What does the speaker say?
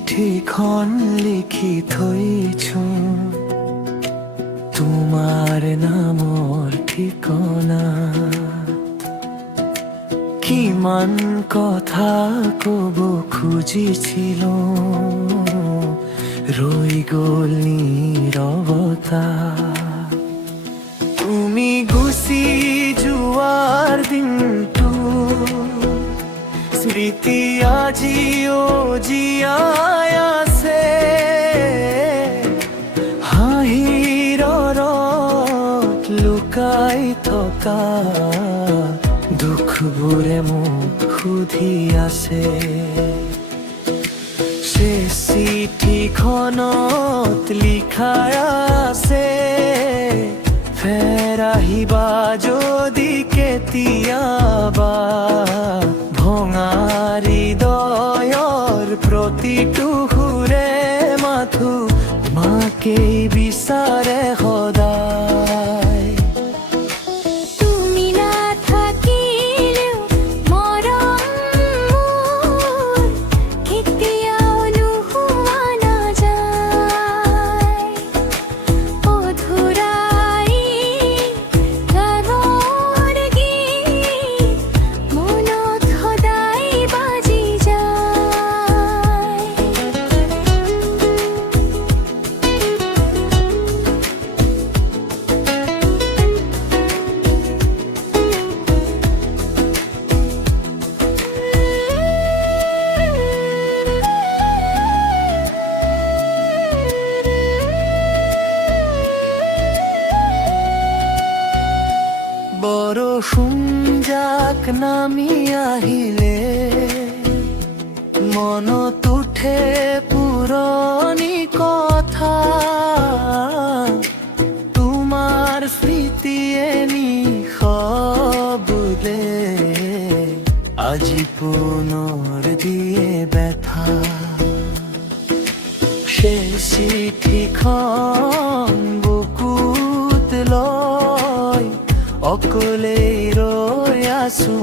চিঠিখন লিখি থৈছো তোমাৰ নামৰ ঠিকনা। কিমান কথা কব খুজিছিলো, ৰৈ গল নীৰৱতা। তুমি গুচি যোৱাৰ দিনটো স্মৃতি আজিও জীয়াই আছে। হাঁহিৰ আঁৰত লুকাই থকা দুখবোৰে মোক সুধি আছে। শেষ চিঠিখনত লিখা আছে, ফেৰ আহিবা যদি কেতিয়াবা। ভঙা হৃদয়ৰ প্ৰতিটো সুৰে মাথো মাকেই বিচাৰে সদায়। তুমি নাথাকিলেও মৰম মোৰ কেতিয়াও নোহোৱা নাযায়। অধুৰাই গানৰ গীত মনত সদায় বাজি যায়। বৰষুণ জাক নামি আহিলে মনত উঠে পুৰণি কথা। তোমাৰ স্মৃতিয়ে নিশাবোৰে আজি পুনৰ দিয়ে ব্যথা। সেই চিঠিখন বুকুত লৈ অকলে ৰৈ আছো